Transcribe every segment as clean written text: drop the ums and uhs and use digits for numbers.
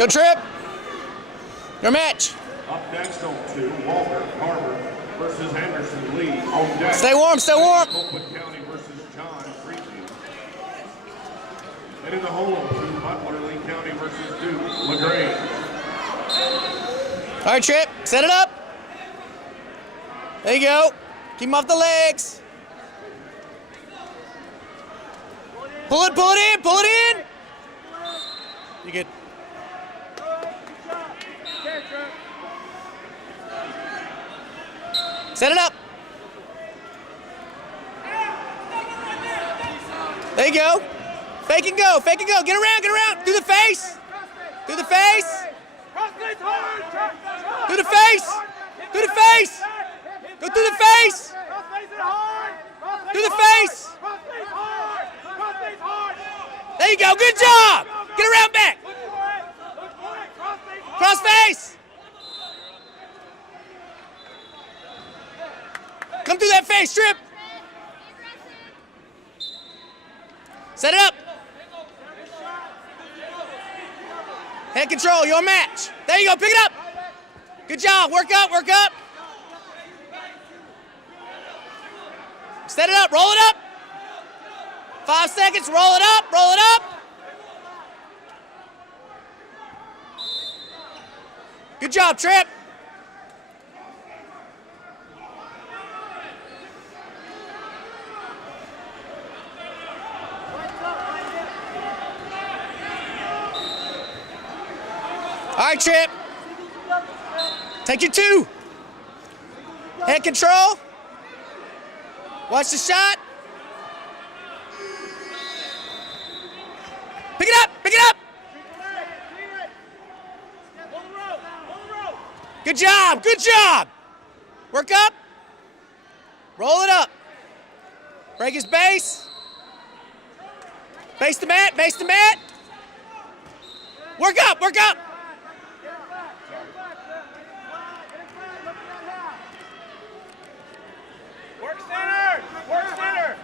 Go trip. Your match. Up next on 2, Walter Carver versus Anderson Lee on deck. Stay warm, stay warm. Copeland County versus John Freefield. And in the hole on 2, Butler Lee County versus Duke LaGrange. All right, Trip, set it up. There you go. Keep him off the legs. Pull it in, pull it in. You good. Set it up. There you go. Fake and go, fake and go. Get around, get around. Through the face. Through the face. Through the face. Through the face. Go through the face. Through the face. There you go. Good job. Get around back. Cross face. Come through that face, Trip. Set it up. Head control, your match. There you go, pick it up. Good job, work up, work up. Set it up, roll it up. 5 seconds, roll it up, roll it up. Good job, Trip. All right, Trip. Take your 2. Head control. Watch the shot. Pick it up, pick it up. Good job, good job. Work up. Roll it up. Break his base. Base the mat, base the mat. Work up, work up. Work center! Work center!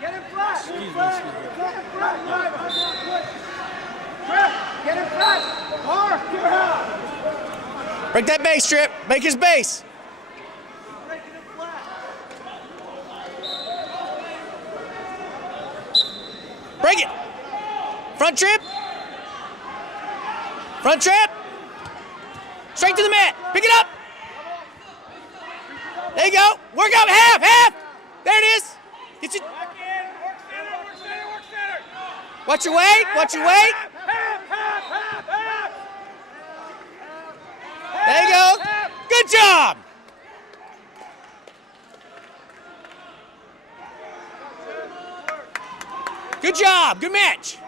Get him flat! Get him flat! Get him flat! Hard! Keep it out! Break that base, Trip. Make his base. Break it. Front trip. Front trip. Straight to the mat. Pick it up. There you go. Work up. Half, half. There it is. Get you. Back in! Work center! Work center! Work center! Watch your weight. Watch your weight. Half! There you go. Good job. Good job. Good match.